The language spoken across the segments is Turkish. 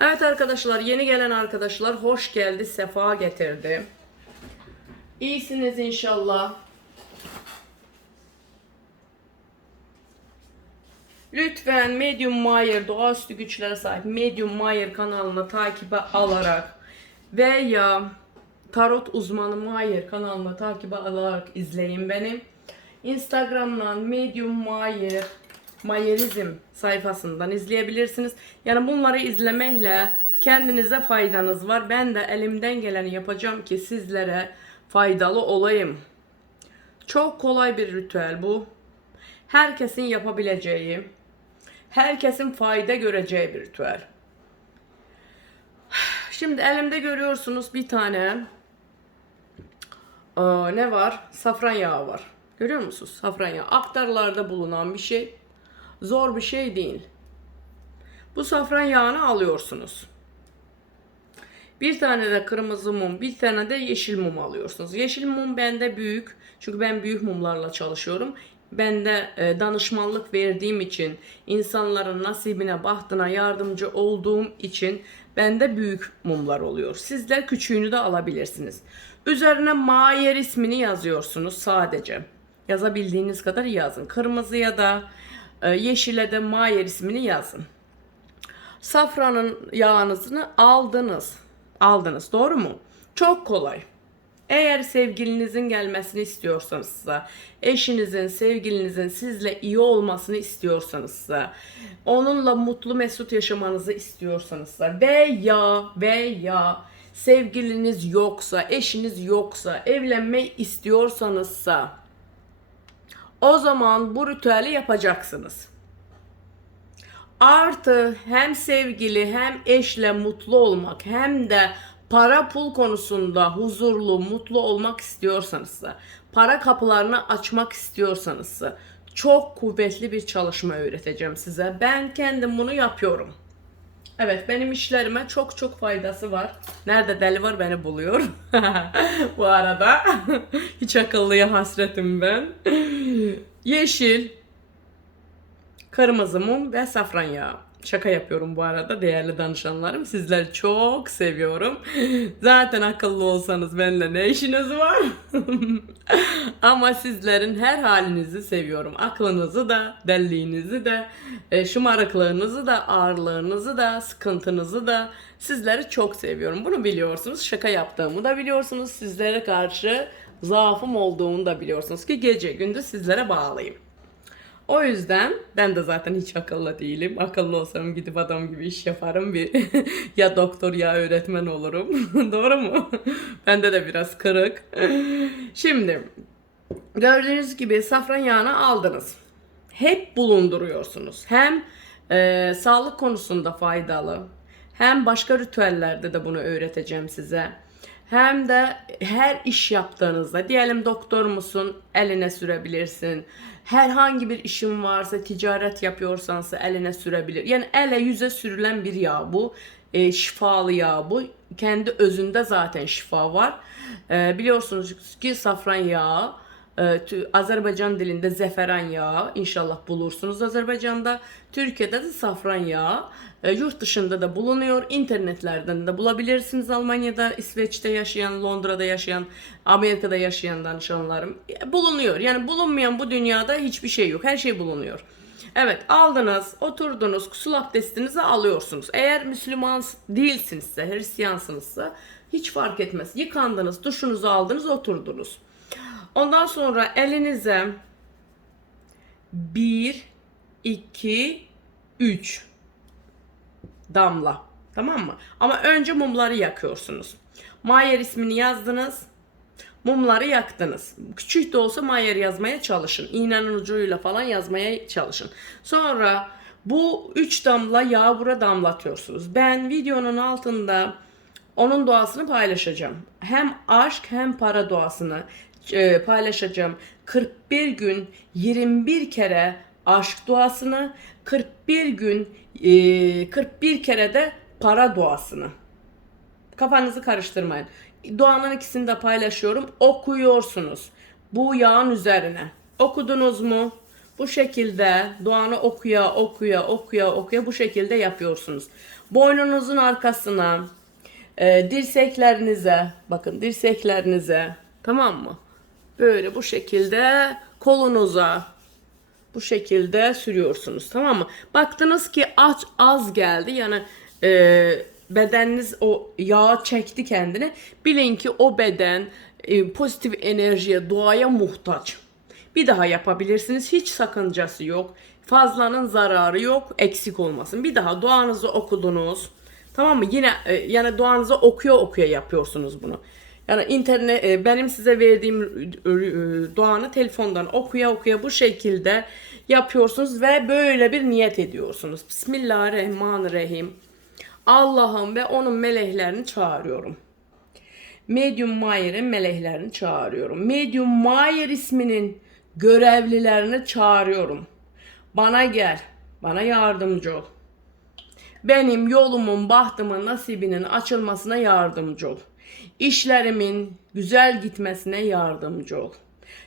Evet arkadaşlar yeni gelen arkadaşlar hoş geldi sefa getirdi. İyisiniz inşallah. Lütfen Medium Mayer doğaüstü güçlere sahip Medium Mayer kanalını takibe alarak veya Tarot uzmanı Mayer kanalını takibe alarak izleyin beni. Instagram'dan Medium Mayer Mayerizm sayfasından izleyebilirsiniz. Yani bunları izlemekle kendinize faydanız var. Ben de elimden geleni yapacağım ki sizlere faydalı olayım. Çok kolay bir ritüel bu. Herkesin yapabileceği, herkesin fayda göreceği bir ritüel. Şimdi elimde görüyorsunuz bir tane aa, ne var? Safran yağı var. Görüyor musunuz? Safran yağı. Aktarlarda bulunan bir şey. Zor bir şey değil. Bu safran yağını alıyorsunuz. Bir tane de kırmızı mum, bir tane de yeşil mum alıyorsunuz. Yeşil mum bende büyük. Çünkü ben büyük mumlarla çalışıyorum. Ben de e, danışmanlık verdiğim için, insanların nasibine, bahtına yardımcı olduğum için bende büyük mumlar oluyor. Sizler küçüğünü de alabilirsiniz. Üzerine Mayer ismini yazıyorsunuz sadece. Yazabildiğiniz kadar yazın. Kırmızıya da yeşile de Mayer ismini yazın. Safranın yağınızını aldınız. Aldınız doğru mu? Çok kolay. Eğer sevgilinizin gelmesini istiyorsanız size, eşinizin, sevgilinizin sizle iyi olmasını istiyorsanız size, onunla mutlu mesut yaşamanızı istiyorsanız size veya veya sevgiliniz yoksa, eşiniz yoksa, evlenmeyi istiyorsanızsa o zaman bu ritüeli yapacaksınız. Artı hem sevgili hem eşle mutlu olmak hem de para pul konusunda huzurlu, mutlu olmak istiyorsanız da, para kapılarını açmak istiyorsanız da çok kuvvetli bir çalışma öğreteceğim size. Ben kendim bunu yapıyorum. Evet benim işlerime çok çok faydası var. Nerede deli var beni buluyor. Bu arada hiç akıllıya hasretim ben. Yeşil, kırmızı mum ve safran yağı. Şaka yapıyorum bu arada değerli danışanlarım. Sizleri çok seviyorum. Zaten akıllı olsanız benimle ne işiniz var? Ama sizlerin her halinizi seviyorum. Aklınızı da, deliliğinizi de, e, şımarıklığınızı da, ağırlığınızı da, sıkıntınızı da sizleri çok seviyorum. Bunu biliyorsunuz. Şaka yaptığımı da biliyorsunuz. Sizlere karşı zaafım olduğunu da biliyorsunuz ki gece gündüz sizlere bağlıyım. O yüzden ben de zaten hiç akıllı değilim. Akıllı olsam gidip adam gibi iş yaparım. Bir ya doktor ya öğretmen olurum. Doğru mu? Bende de biraz kırık. Şimdi gördüğünüz gibi safran yağını aldınız. Hep bulunduruyorsunuz. Hem e, sağlık konusunda faydalı. Hem başka ritüellerde de bunu öğreteceğim size. Hem de her iş yaptığınızda diyelim doktor musun eline sürebilirsin. Herhangi bir işin varsa ticaret yapıyorsansa eline sürebilir. Yani ele yüze sürülen bir yağ bu. E, şifalı yağ bu. Kendi özünde zaten şifa var. E, biliyorsunuz ki safran yağı e, Azerbaycan dilinde zeferan yağı inşallah bulursunuz Azerbaycan'da. Türkiye'de de safran yağı. E, yurt dışında da bulunuyor. İnternetlerden de bulabilirsiniz. Almanya'da, İsveç'te yaşayan, Londra'da yaşayan, Amerika'da yaşayan danışanlarım e, bulunuyor. Yani bulunmayan bu dünyada hiçbir şey yok. Her şey bulunuyor. Evet aldınız, oturdunuz, kusul abdestinizi alıyorsunuz. Eğer Müslüman değilsinizse, Hristiyansınızsa hiç fark etmez. Yıkandınız, duşunuzu aldınız, oturdunuz. Ondan sonra elinize 1, 2, 3 damla. Tamam mı? Ama önce mumları yakıyorsunuz. Mayer ismini yazdınız. Mumları yaktınız. Küçük de olsa Mayer yazmaya çalışın. İğnenin ucuyla falan yazmaya çalışın. Sonra bu 3 damla yağı bura damlatıyorsunuz. Ben videonun altında onun duasını paylaşacağım. Hem aşk hem para duasını e, paylaşacağım. 41 gün 21 kere aşk duasını, 41 gün e, 41 kere de para duasını. Kafanızı karıştırmayın. Duanın ikisini de paylaşıyorum. Okuyorsunuz. Bu yağın üzerine. Okudunuz mu? Bu şekilde duanı okuya okuya okuya okuya bu şekilde yapıyorsunuz. boynunuzun arkasına, e, dirseklerinize, bakın dirseklerinize, tamam mı? Böyle bu şekilde kolunuza, bu şekilde sürüyorsunuz tamam mı? Baktınız ki aç az geldi yani e, bedeniniz o yağı çekti kendine. Bilin ki o beden e, pozitif enerjiye, duaya muhtaç. Bir daha yapabilirsiniz. Hiç sakıncası yok. Fazlanın zararı yok. Eksik olmasın. Bir daha duanızı okudunuz. Tamam mı? Yine e, yani duanızı okuya okuya yapıyorsunuz bunu. Yani internet e, benim size verdiğim e, e, duanı telefondan okuya okuya bu şekilde yapıyorsunuz ve böyle bir niyet ediyorsunuz. Bismillahirrahmanirrahim. Allah'ım ve onun meleklerini çağırıyorum. Medium Mayer'in meleklerini çağırıyorum. Medium Mayer isminin görevlilerini çağırıyorum. Bana gel, bana yardımcı ol. Benim yolumun, bahtımın, nasibinin açılmasına yardımcı ol. İşlerimin güzel gitmesine yardımcı ol.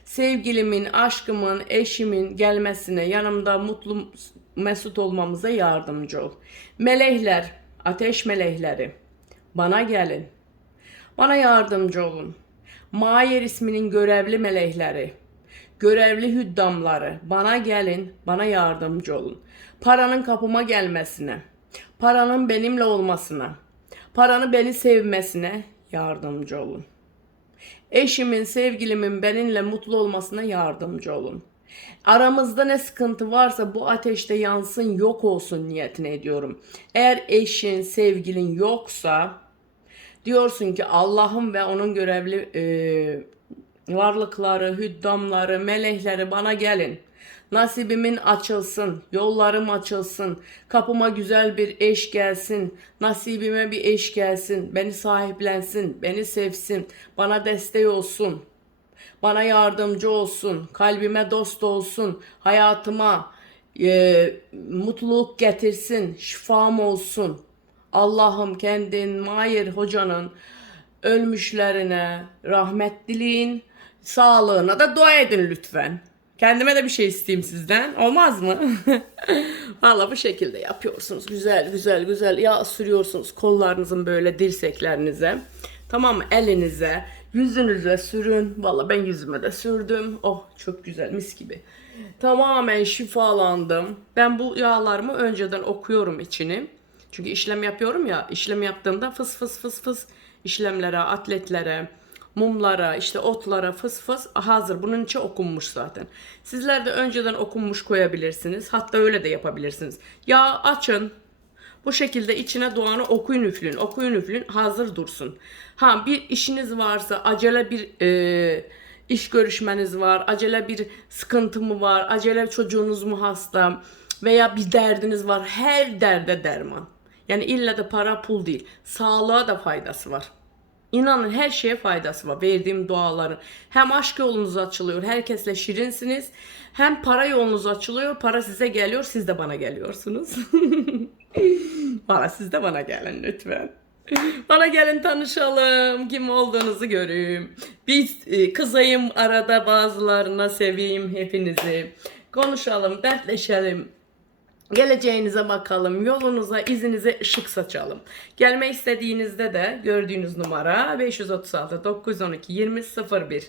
Sevgilimin, aşkımın, eşimin gelmesine, yanımda mutlu, mesut olmamıza yardımcı ol. Melekler, ateş melekleri, bana gelin. Bana yardımcı olun. Mayer isminin görevli melekleri, görevli hüddamları bana gelin, bana yardımcı olun. Paranın kapıma gelmesine, paranın benimle olmasına, paranı beni sevmesine yardımcı olun. Eşimin, sevgilimin benimle mutlu olmasına yardımcı olun. Aramızda ne sıkıntı varsa bu ateşte yansın, yok olsun niyetine ediyorum. Eğer eşin, sevgilin yoksa diyorsun ki Allah'ım ve onun görevli e, varlıkları, hüddamları, melekleri bana gelin. Nasibimin açılsın, yollarım açılsın, kapıma güzel bir eş gelsin, nasibime bir eş gelsin, beni sahiplensin, beni sevsin, bana destek olsun, bana yardımcı olsun, kalbime dost olsun, hayatıma e, mutluluk getirsin, şifam olsun. Allah'ım kendin Mayer hocanın ölmüşlerine rahmet dileyin, sağlığına da dua edin lütfen. Kendime de bir şey isteyeyim sizden. Olmaz mı? Valla bu şekilde yapıyorsunuz. Güzel güzel güzel yağ sürüyorsunuz kollarınızın böyle dirseklerinize. Tamam mı? Elinize, yüzünüze sürün. Valla ben yüzüme de sürdüm. Oh çok güzel mis gibi. Tamamen şifalandım. Ben bu yağlarımı önceden okuyorum içini. Çünkü işlem yapıyorum ya. işlem yaptığımda fıs fıs fıs fıs işlemlere, atletlere, mumlara, işte otlara fıs fıs hazır. Bunun içi okunmuş zaten. Sizler de önceden okunmuş koyabilirsiniz. Hatta öyle de yapabilirsiniz. Yağ açın. Bu şekilde içine doğanı okuyun üflün. Okuyun üflün hazır dursun. Ha bir işiniz varsa acele bir e, iş görüşmeniz var. Acele bir sıkıntı mı var? Acele çocuğunuz mu hasta? Veya bir derdiniz var. Her derde derman. Yani illa da para pul değil. Sağlığa da faydası var. İnanın her şeye faydası var. Verdiğim duaların. Hem aşk yolunuz açılıyor. Herkesle şirinsiniz. Hem para yolunuz açılıyor. Para size geliyor. Siz de bana geliyorsunuz. Valla siz de bana gelin lütfen. Bana gelin tanışalım. Kim olduğunuzu göreyim. Biz e, kızayım arada bazılarına seveyim hepinizi. Konuşalım, dertleşelim. Geleceğinize bakalım, yolunuza, izinize ışık saçalım. Gelme istediğinizde de gördüğünüz numara 536 912 2001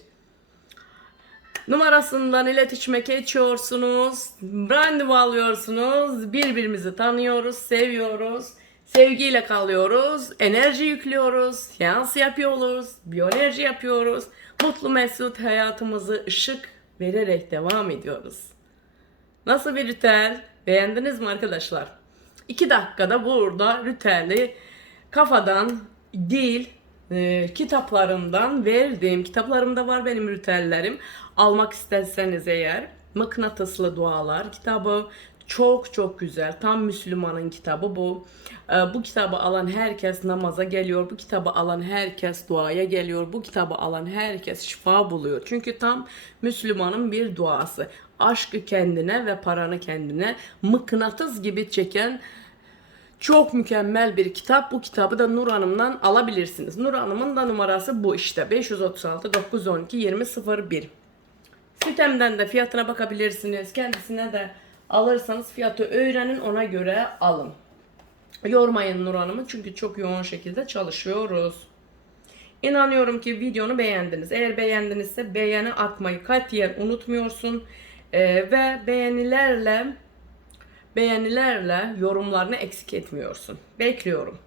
numarasından iletişime geçiyorsunuz, randevu alıyorsunuz, birbirimizi tanıyoruz, seviyoruz, sevgiyle kalıyoruz, enerji yüklüyoruz, seans yapıyoruz, biyoenerji yapıyoruz, mutlu mesut hayatımızı ışık vererek devam ediyoruz. Nasıl bir ritüel? Beğendiniz mi arkadaşlar? 2 dakikada burada ritüeli kafadan değil e, kitaplarımdan verdim. Kitaplarımda var benim ritüellerim. Almak isterseniz eğer mıknatıslı dualar kitabı çok çok güzel. Tam Müslümanın kitabı bu. E, bu kitabı alan herkes namaza geliyor. Bu kitabı alan herkes duaya geliyor. Bu kitabı alan herkes şifa buluyor. Çünkü tam Müslümanın bir duası. Aşkı kendine ve paranı kendine mıknatıs gibi çeken çok mükemmel bir kitap. Bu kitabı da Nur Hanım'dan alabilirsiniz. Nur Hanım'ın da numarası bu işte. 536 912 2001. Sitemden de fiyatına bakabilirsiniz. Kendisine de alırsanız fiyatı öğrenin ona göre alın. Yormayın Nur Hanım'ı çünkü çok yoğun şekilde çalışıyoruz. İnanıyorum ki videonu beğendiniz. Eğer beğendinizse beğeni atmayı katiyen unutmuyorsun. Ee, ve beğenilerle beğenilerle yorumlarını eksik etmiyorsun. Bekliyorum.